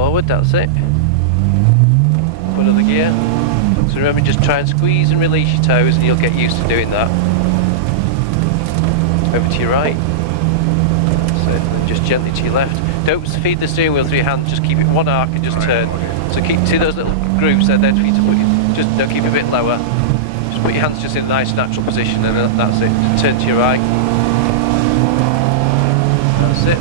forward, that's it. Put another gear. So remember, just try and squeeze and release your toes and you'll get used to doing that. Over to your right. So then just gently to your left. Don't feed the steering wheel through your hand, just keep it one arc and just turn. So see those little grooves there, for you to put just keep it a bit lower. Just put your hands just in a nice natural position and then that's it. Just turn to your right. That's it.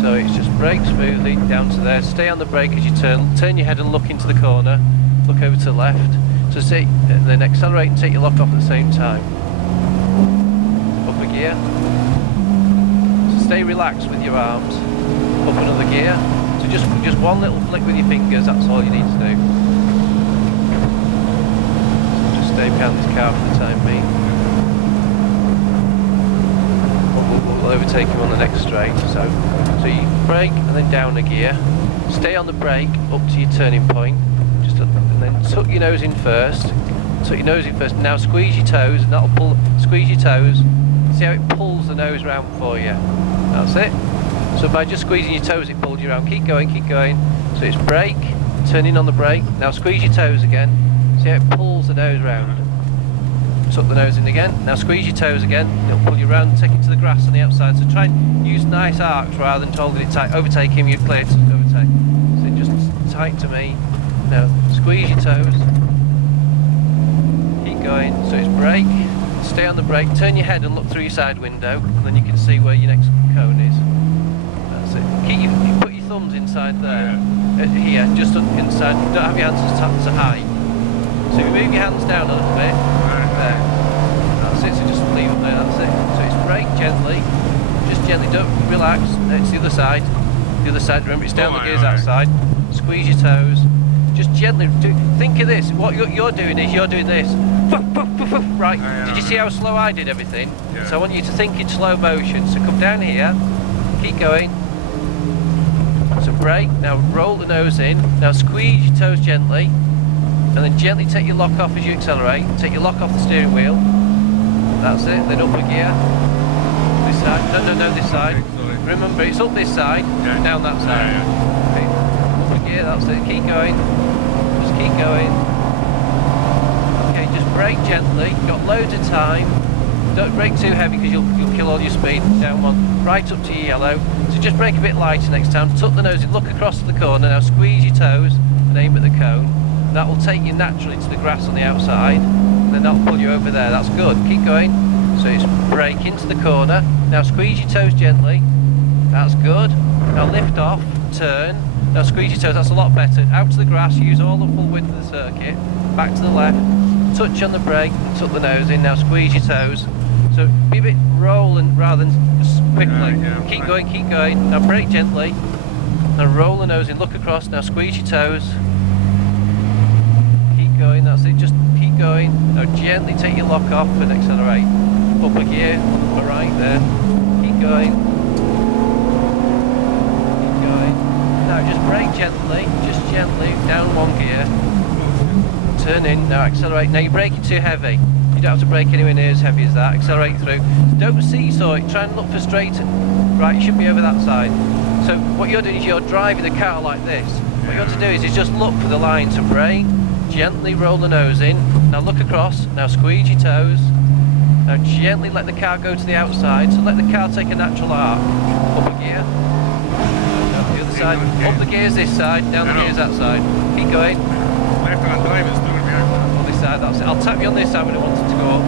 So it's just brake smoothly down to there. Stay on the brake as you turn. Turn your head and look into the corner. Look over to the left. So see, and then accelerate and take your lock off at the same time. Up a gear. So stay relaxed with your arms. Up another gear. So just one little flick with your fingers. That's all you need to do. So just stay behind this car for the time being. We'll overtake him on the next straight. So you brake and then down a gear. Stay on the brake up to your turning point. And then tuck your nose in first. Tuck your nose in first. Now squeeze your toes, and that'll pull. Squeeze your toes. See how it pulls the nose round for you. That's it. So by just squeezing your toes, it pulled you around. Keep going, keep going. So it's brake. Turn in on the brake. Now squeeze your toes again. See how it pulls the nose round. Tuck the nose in again. Now squeeze your toes again. It'll pull you around. Take it to the grass on the outside. So try and use nice arcs rather than holding it tight. Overtake him. You're clear to overtake. So just tight to me. Now squeeze your toes, keep going, so it's brake, stay on the brake, turn your head and look through your side window and then you can see where your next cone is. That's it. Put your thumbs inside there, here, just inside, don't have your hands as high. So if you move your hands down a little bit, there, that's it, so just leave them there, that's it. So it's brake gently, just gently, don't relax, it's the other side, remember it's down the gears that side, squeeze your toes. Just gently think of this. What you're doing is you're doing this. Right? Did you see how slow I did everything? Yeah. So I want you to think in slow motion. So come down here, keep going. So brake. Now roll the nose in. Now squeeze your toes gently, and then gently take your lock off as you accelerate. Take your lock off the steering wheel. That's it. Then up a gear. This side. No, this side. Okay, remember, it's up this side, down that side. Okay. Up a gear. That's it. Keep going. Keep going. Okay, just brake gently. You've got loads of time. Don't brake too heavy because you'll kill all your speed. Down one, right up to your yellow. So just brake a bit lighter next time. Tuck the nose in, look across to the corner. Now squeeze your toes and aim at the cone. That will take you naturally to the grass on the outside. And then that'll pull you over there. That's good. Keep going. So it's brake into the corner. Now squeeze your toes gently. That's good. Now lift off, turn. Now squeeze your toes, that's a lot better. Out to the grass, use all the full width of the circuit. Back to the left, touch on the brake, tuck the nose in. Now squeeze your toes. So be a bit rolling rather than just quickly. Keep going, keep going. Now brake gently. Now roll the nose in, look across. Now squeeze your toes. Keep going, that's it, just keep going. Now gently take your lock off and accelerate. Up a gear, all right there. Keep going. Now just brake gently, down one gear, turn in, now accelerate. Now you're braking too heavy, you don't have to brake anywhere near as heavy as that, accelerate through. Don't seesaw it, try and look for straight, right, you should be over that side. So what you're doing is you're driving the car like this. What you want to do is just look for the line, so brake, gently roll the nose in, now look across, now squeeze your toes, now gently let the car go to the outside, so let the car take a natural arc, up a gear. Side. Up the gears this side, down the gears that side. Keep going. Left hand drive is still here. On this side, that's it. I'll tap you on this side when I want it to go up.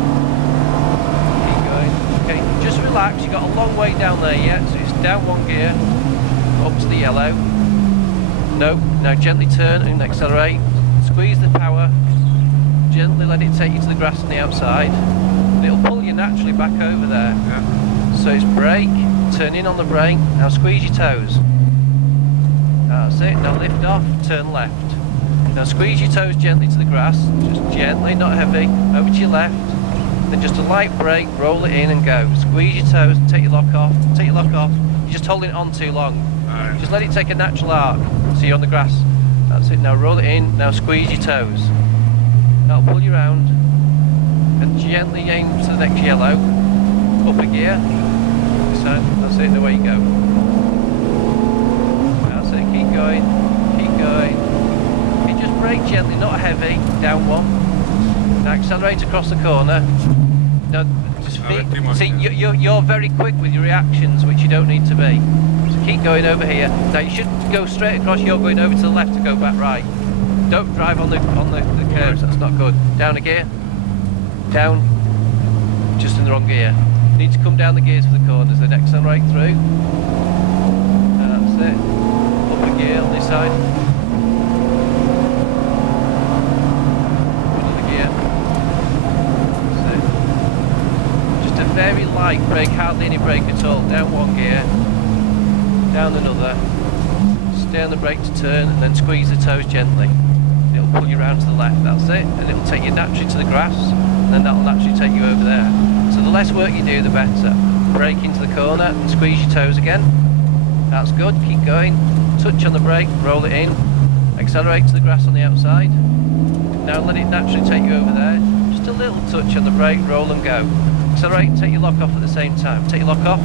Keep going. Okay, just relax. You've got a long way down there yet, so it's down one gear, up to the yellow. No, now gently turn and accelerate. Squeeze the power. Gently let it take you to the grass on the outside. And it'll pull you naturally back over there. Yeah. So it's brake, turn in on the brake, now squeeze your toes. That's it, now lift off, turn left. Now squeeze your toes gently to the grass, just gently, not heavy, over to your left. Then just a light brake, roll it in and go. Squeeze your toes, take your lock off, You're just holding it on too long. Right. Just let it take a natural arc, so you're on the grass. That's it, now roll it in, now squeeze your toes. That'll pull you around. And gently aim to the next yellow. Up a gear. That's it, away you go. That's it, keep going. going, keep going. You just brake gently, not heavy, down one. Now accelerate across the corner. Now, just see, you're very quick with your reactions, which you don't need to be. So keep going over here. Now you should go straight across, you're going over to the left to go back right. Don't drive on the curves, that's not good. Down a gear. Down. Just in the wrong gear. You need to come down the gears for the corners, then accelerate through. That's it. Up a gear on this side. Another gear. That's it. Just a very light brake, hardly any brake at all. Down one gear. Down another. Stay on the brake to turn and then squeeze the toes gently. It'll pull you around to the left, that's it. And it'll take you naturally to the grass. And then that'll naturally take you over there. So the less work you do, the better. Brake into the corner and squeeze your toes again. That's good, keep going. Touch on the brake, roll it in. Accelerate to the grass on the outside. Now let it naturally take you over there. Just a little touch on the brake, roll and go. Accelerate and take your lock off at the same time. Take your lock off,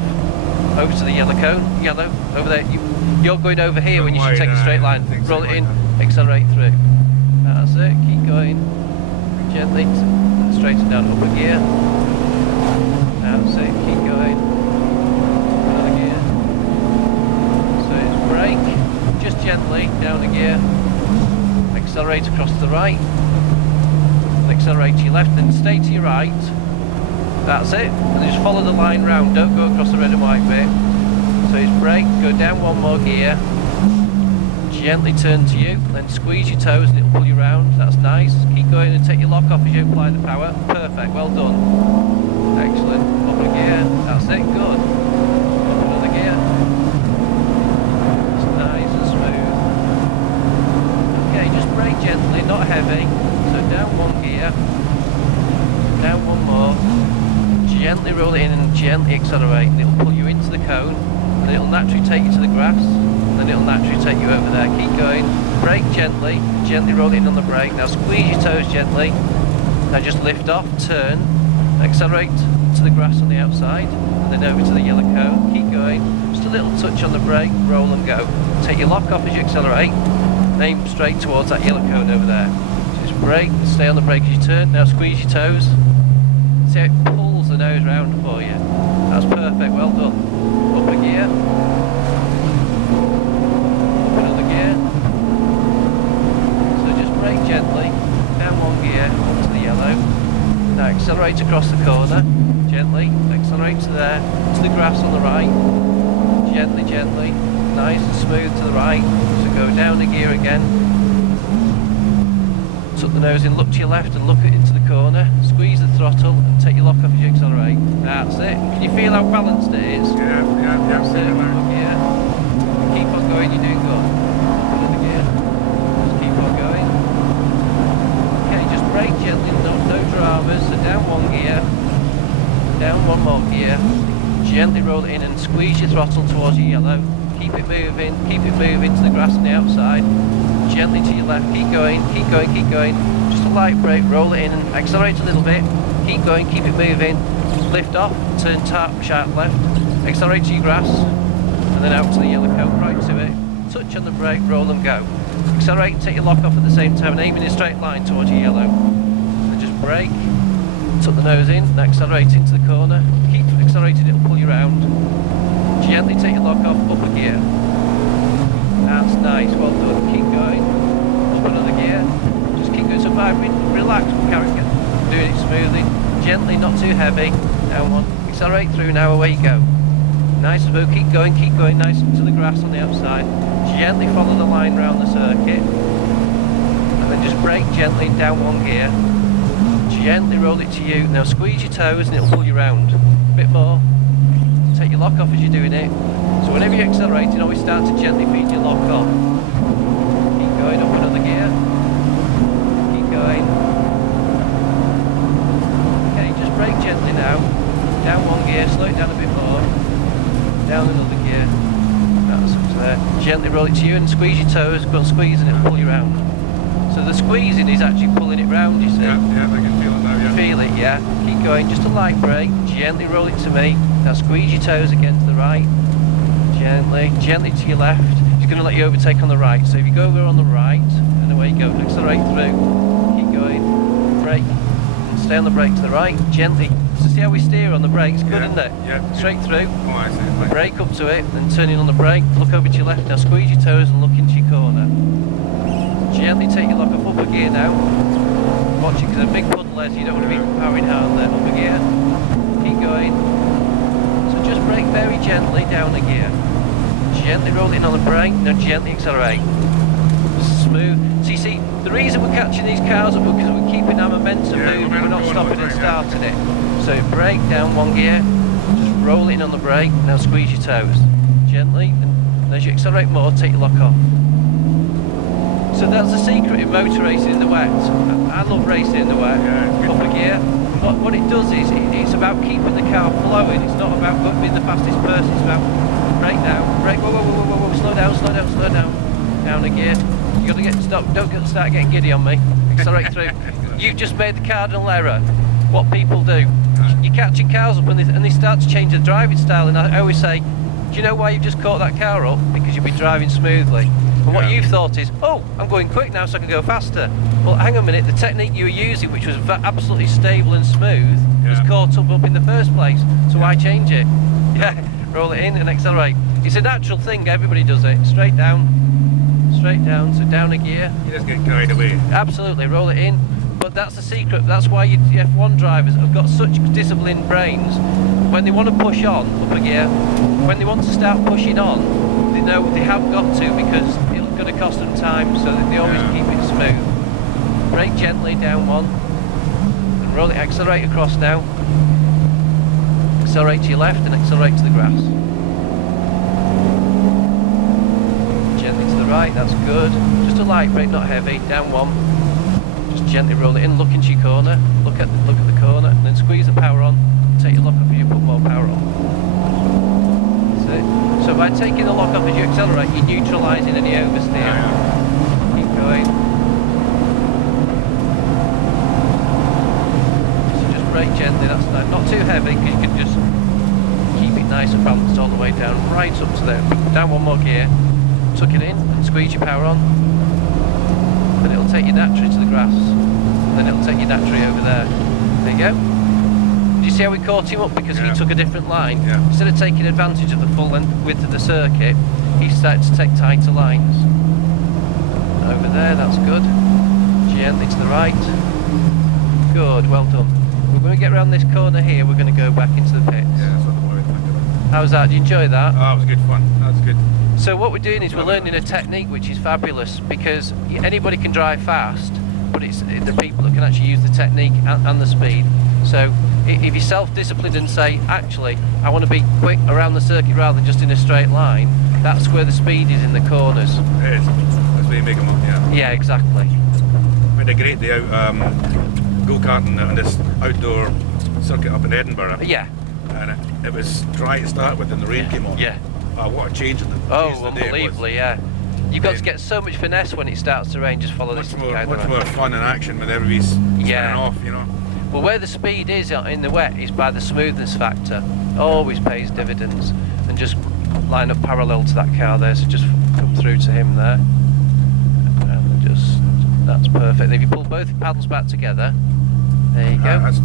over to the yellow cone, yellow, over there. You're going over here when you should take a straight line. Roll it in, accelerate through. That's it, keep going. Gently, straighten down up a gear. That's it, keep going. Another gear. So it's brake, just gently, down a gear. Accelerate across to the right. Accelerate to your left, then stay to your right. That's it, and just follow the line round, don't go across the red and white bit. So it's brake, go down one more gear. Gently turn to you, then squeeze your toes and it'll pull you round. That's nice. Keep going and take your lock off as you apply the power. Perfect, well done. Excellent. Up a gear. That's it, good. Up another gear. It's nice and smooth. Okay, just brake gently, not heavy. So down one gear. Down one more. Gently roll it in and gently accelerate. And it'll pull you into the cone. And it'll naturally take you to the grass. Then it'll naturally take you over there. Keep going. Brake gently. Gently roll in on the brake. Now squeeze your toes gently. Now just lift off, turn, accelerate to the grass on the outside, and then over to the yellow cone. Keep going. Just a little touch on the brake, roll and go. Take your lock off as you accelerate. Aim straight towards that yellow cone over there. So just brake, stay on the brake as you turn. Now squeeze your toes. See how it pulls the nose round for you. That's perfect, well done. Up a gear. Brake gently, down one gear, onto the yellow. Now accelerate across the corner, gently, accelerate to there, to the grass on the right. Gently, gently, nice and smooth to the right. So go down a gear again. Tuck the nose in, look to your left and look into the corner. Squeeze the throttle and take your lock off as you accelerate. That's it. Can you feel how balanced it is? Yeah. That's it, up gear. Keep on going, you're doing good. Another gear. Just keep on going. Brake gently, no dramas, so down one gear, down one more gear, gently roll it in and squeeze your throttle towards your yellow, keep it moving to the grass on the outside, gently to your left, keep going, just a light brake, roll it in and accelerate a little bit, keep going, keep it moving, lift off, turn sharp left, accelerate to your grass, and then out to the yellow cone, right to it, touch on the brake, roll and go. Accelerate and take your lock off at the same time and aim in a straight line towards your yellow. And just brake, tuck the nose in, and accelerate into the corner. Keep accelerating, it'll pull you around. Gently take your lock off, up a gear. That's nice, well done. Keep going. Up another gear. Just keep going. So relax, doing it smoothly. Gently, not too heavy. Down one. Accelerate through now, away you go. Nice and smooth, keep going, nice to the grass on the outside. Gently follow the line round the circuit. And then just brake gently down one gear. Gently roll it to you. Now squeeze your toes and it'll pull you round. A bit more. Take your lock off as you're doing it. So whenever you're accelerating, always start to gently feed your lock off. Keep going, up another gear. Keep going. Okay, just brake gently now. Down one gear, slow it down a bit more. Down another gear. That's up to there. Gently roll it to you and squeeze your toes. Go and squeeze and it'll pull you round. So the squeezing is actually pulling it round, you see. Yeah, I can feel it now, yeah. Feel it, yeah. Keep going, just a light brake. Gently roll it to me. Now squeeze your toes again to the right. Gently to your left. it's going to let you overtake on the right. So if you go over on the right, and away you go, accelerate through, keep going, brake, and stay on the brake to the right, gently. So see how we steer on the brakes, good, isn't it? Yeah. Straight through, Oh, I see. brake up to it, then turning on the brake, look over to your left, now squeeze your toes and look into your corner. Gently take your lock off, upper gear now. Watch it, because a big puddle there, so you don't want to be powering hard there, upper gear. Keep going. So just brake very gently down a gear. Gently roll it in on the brake, now gently accelerate. Smooth. So you see, the reason we're catching these cars up is because we're keeping our momentum moving, we're not stopping and starting it. So brake down one gear, just roll it in on the brake, now squeeze your toes. Gently, and as you accelerate more, take your lock off. So that's the secret in motor racing in the wet. I love racing in the wet. Upper gear. What it does is, it's about keeping the car flowing. It's not about being the fastest person. It's about brake now, brake, whoa, slow down. Down a gear. You got to get stop. Don't start getting giddy on me. Accelerate through. You've just made the cardinal error. What people do, you're catching cars up and they start to change their driving style. And I always say, do you know why you've just caught that car up? Because you've been driving smoothly. And what you've thought is, oh, I'm going quick now so I can go faster. Well, hang on a minute, the technique you were using, which was absolutely stable and smooth, was caught up in the first place. So why change it? Yeah, roll it in and accelerate. It's a natural thing, everybody does it. Straight down, so down a gear. You just get carried away. Absolutely, roll it in. But that's the secret, that's why your F1 drivers have got such disciplined brains. When they want to push on, up a gear, when they want to start pushing on, they know they have got to because it's going to cost them time, so that they always keep it smooth. Brake gently down one, and roll it, accelerate across now. Accelerate to your left and accelerate to the grass. Gently to the right, that's good. Just a light brake, not heavy, down one. Just gently roll it in, look into your corner, look at the corner, and then squeeze the power on, take your lock off and you put more power on. That's it. So by taking the lock off as you accelerate, you're neutralising any oversteer. Keep going. So just brake gently, that's nice. Not too heavy, because you can just keep it nice and balanced all the way down, right up to there. Down one more gear, tuck it in, and squeeze your power on. Then it'll take you naturally to the grass. Then it'll take you naturally over there. There you go. Do you see how we caught him up because he took a different line? Instead of taking advantage of the full width of the circuit, he started to take tighter lines. Over there, that's good. Gently to the right. Good, well done. We're going to get around this corner here, we're going to go back into the pits. Yeah, that's what the boy was thinking. How's that? Did you enjoy that? Oh, it was good fun. That's good. So what we're doing is we're learning a technique which is fabulous, because anybody can drive fast, but it's the people that can actually use the technique and the speed. So if you're self-disciplined and say, actually, I want to be quick around the circuit rather than just in a straight line, that's where the speed is, in the corners. It is. That's where you make them up, yeah. Yeah, exactly. We had a great day out go-karting on this outdoor circuit up in Edinburgh. Yeah. And it was dry to start with and the rain came on. Yeah. Oh, what a change in the Unbelievably, yeah. You've got to get so much finesse when it starts to rain, just follow this kind of much more fun and action with everybody's spinning off, you know. Well, where the speed is in the wet is by the smoothness factor. Always pays dividends. And just line up parallel to that car there, so just come through to him there. And just, that's perfect. If you pull both paddles back together, there you go. That's